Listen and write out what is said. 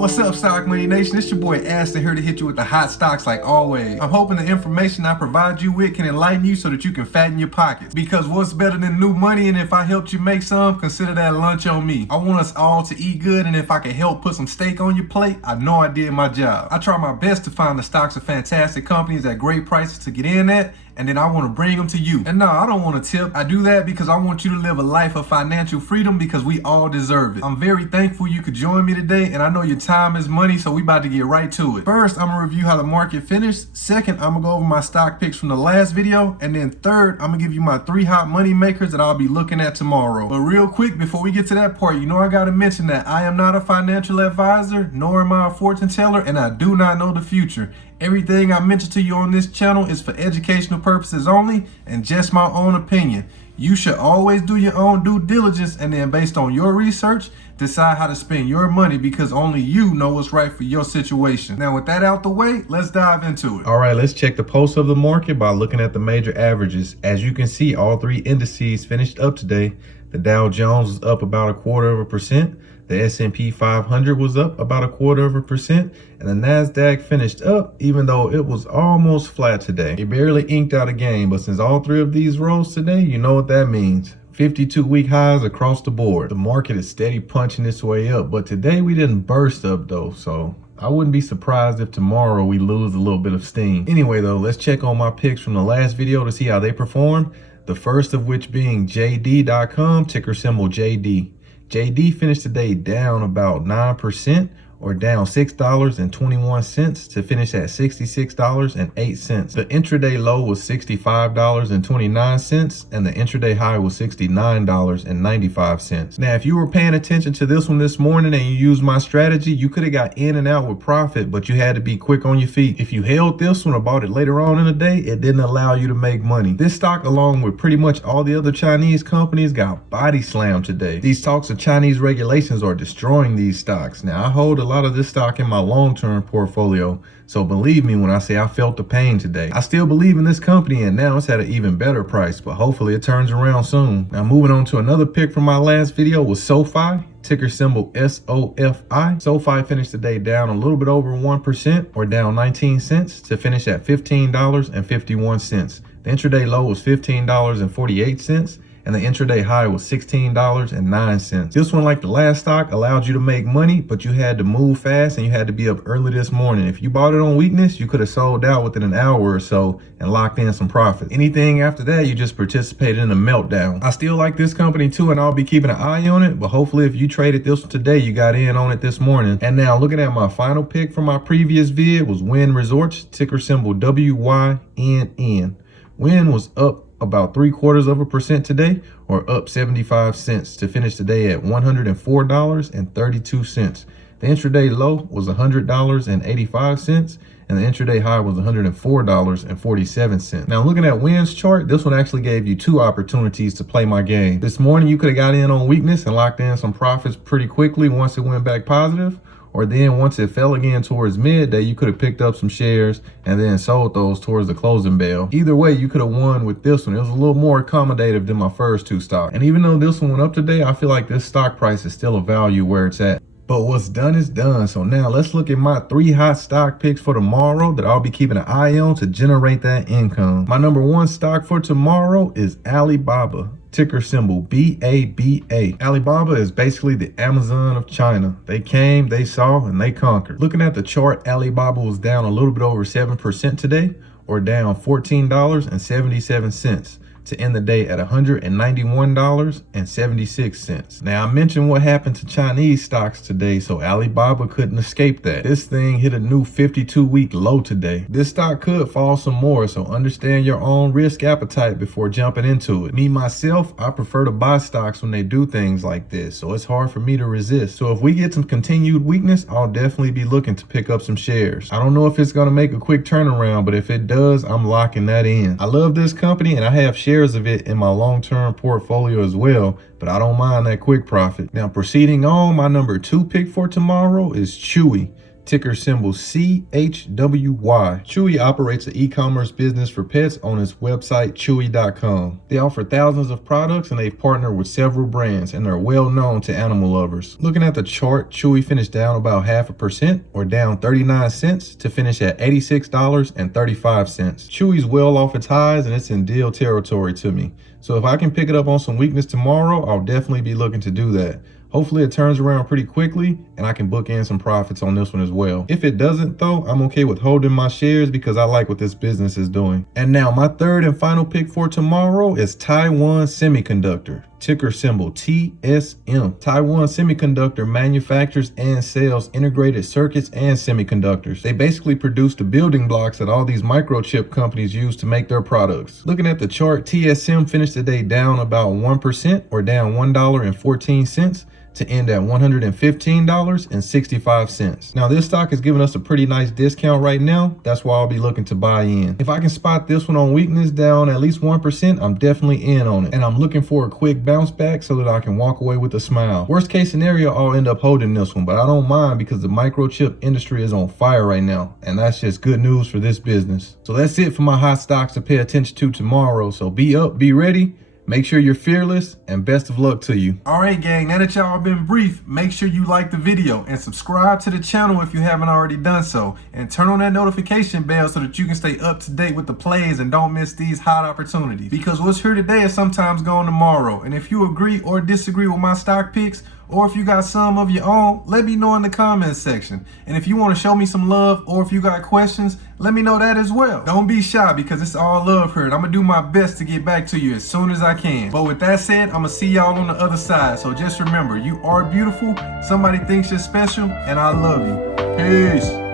What's up, Stock Money Nation? It's your boy Asten here to hit you with the hot stocks like always. I'm hoping the information I provide you with can enlighten you so that you can fatten your pockets. Because what's better than new money? And if I helped you make some, consider that lunch on me. I want us all to eat good, and if I can help put some steak on your plate, I know I did my job. I try my best to find the stocks of fantastic companies at great prices to get in at, and then I want to bring them to you. And no, I don't want to tip. I do that because I want you to live a life of financial freedom because we all deserve it. I'm very thankful you could join me today, and I know your time is money, so we about to get right to it. First, I'm gonna review how the market finished. Second, I'm gonna go over my stock picks from the last video. And then third, I'm gonna give you my 3 hot money makers that I'll be looking at tomorrow. But real quick, before we get to that part, you know I gotta mention that I am not a financial advisor, nor am I a fortune teller, and I do not know the future. Everything I mention to you on this channel is for educational purposes only and just my own opinion. You should always do your own due diligence and then based on your research, decide how to spend your money because only you know what's right for your situation. Now with that out the way, let's dive into it. All right, let's check the pulse of the market by looking at the major averages. As you can see, all 3 indices finished up today. The Dow Jones was up about 1/4%. The S&P 500 was up about 1/4%, and the NASDAQ finished up even though it was almost flat today. It barely inked out a gain, but since all 3 of these rose today, you know what that means. 52-week highs across the board. The market is steady punching its way up, but today we didn't burst up though, so I wouldn't be surprised if tomorrow we lose a little bit of steam. Anyway though, let's check on my picks from the last video to see how they performed. The first of which being JD.com, ticker symbol JD. JD finished today down about 9%, or down $6.21 to finish at $66.08. The intraday low was $65.29 and the intraday high was $69.95. Now, if you were paying attention to this one this morning and you used my strategy, you could have got in and out with profit, but you had to be quick on your feet. If you held this one or bought it later on in the day, it didn't allow you to make money. This stock, along with pretty much all the other Chinese companies, got body slammed today. These talks of Chinese regulations are destroying these stocks. Now, I hold a lot of this stock in my long-term portfolio, so believe me when I say I felt the pain today. I still believe in this company, and now it's at an even better price, but hopefully it turns around soon. Now, moving on to another pick from my last video was SOFI, ticker symbol SOFI. SOFI finished the day down a little bit over 1%, or down 19 cents to finish at $15.51. The intraday low was $15.48. and the intraday high was $16.09. This one, like the last stock, allowed you to make money, but you had to move fast and you had to be up early this morning. If you bought it on weakness, you could have sold out within an hour or so and locked in some profit. Anything after that, you just participated in a meltdown. I still like this company too, and I'll be keeping an eye on it, but hopefully if you traded this one today, you got in on it this morning. And now looking at my final pick from my previous vid was Wynn Resorts, ticker symbol WYNN. Wynn was up about 0.75% today, or up 75 cents to finish the day at $104.32. The intraday low was $100.85 and the intraday high was $104.47. Now looking at Wynn's chart, this one actually gave you 2 opportunities to play my game. This morning you could have got in on weakness and locked in some profits pretty quickly once it went back positive. Or then once it fell again towards midday, you could have picked up some shares and then sold those towards the closing bell. Either way, you could have won with this one. It was a little more accommodative than my first 2 stocks. And even though this one went up today, I feel like this stock price is still a value where it's at. But what's done is done. So now let's look at my 3 hot stock picks for tomorrow that I'll be keeping an eye on to generate that income. My number 1 stock for tomorrow is Alibaba, ticker symbol BABA. Alibaba is basically the Amazon of China. They came, they saw, and they conquered. Looking at the chart, Alibaba was down a little bit over 7% today, or down $14.77. to end the day at $191.76. Now, I mentioned what happened to Chinese stocks today, so Alibaba couldn't escape that. This thing hit a new 52-week low today. This stock could fall some more, so understand your own risk appetite before jumping into it. Me, myself, I prefer to buy stocks when they do things like this, so it's hard for me to resist. So if we get some continued weakness, I'll definitely be looking to pick up some shares. I don't know if it's going to make a quick turnaround, but if it does, I'm locking that in. I love this company, and I have shares of it in my long-term portfolio as well, but I don't mind that quick profit. Now, proceeding on, my number 2 pick for tomorrow is CHWY, ticker symbol CHWY. CHWY operates an e-commerce business for pets on its website, CHWY.com. They offer thousands of products and they've partnered with several brands and are well known to animal lovers. Looking at the chart, CHWY finished down about 0.5% or down 39 cents to finish at $86.35. CHWY's well off its highs and it's in deal territory to me. So if I can pick it up on some weakness tomorrow, I'll definitely be looking to do that. Hopefully it turns around pretty quickly and I can book in some profits on this one as well. If it doesn't though, I'm okay with holding my shares because I like what this business is doing. And now my third and final pick for tomorrow is Taiwan Semiconductor, ticker symbol TSM. Taiwan Semiconductor manufactures and sells integrated circuits and semiconductors. They basically produce the building blocks that all these microchip companies use to make their products. Looking at the chart, TSM finished the day down about 1% or down $1.14 to end at $115.65. Now this stock is giving us a pretty nice discount right now. That's why I'll be looking to buy in. If I can spot this one on weakness down at least 1%, I'm definitely in on it. And I'm looking for a quick bounce back so that I can walk away with a smile. Worst case scenario, I'll end up holding this one, but I don't mind because the microchip industry is on fire right now. And that's just good news for this business. So that's it for my hot stocks to pay attention to tomorrow. So be up, be ready. Make sure you're fearless and best of luck to you. All right, gang, now that y'all been briefed, make sure you like the video and subscribe to the channel if you haven't already done so. And turn on that notification bell so that you can stay up to date with the plays and don't miss these hot opportunities. Because what's here today is sometimes gone tomorrow. And if you agree or disagree with my stock picks, or if you got some of your own, let me know in the comments section. And if you want to show me some love or if you got questions, let me know that as well. Don't be shy because it's all love here and I'm gonna do my best to get back to you as soon as I can. But with that said, I'm gonna see y'all on the other side. So just remember, you are beautiful, somebody thinks you're special, and I love you. Peace.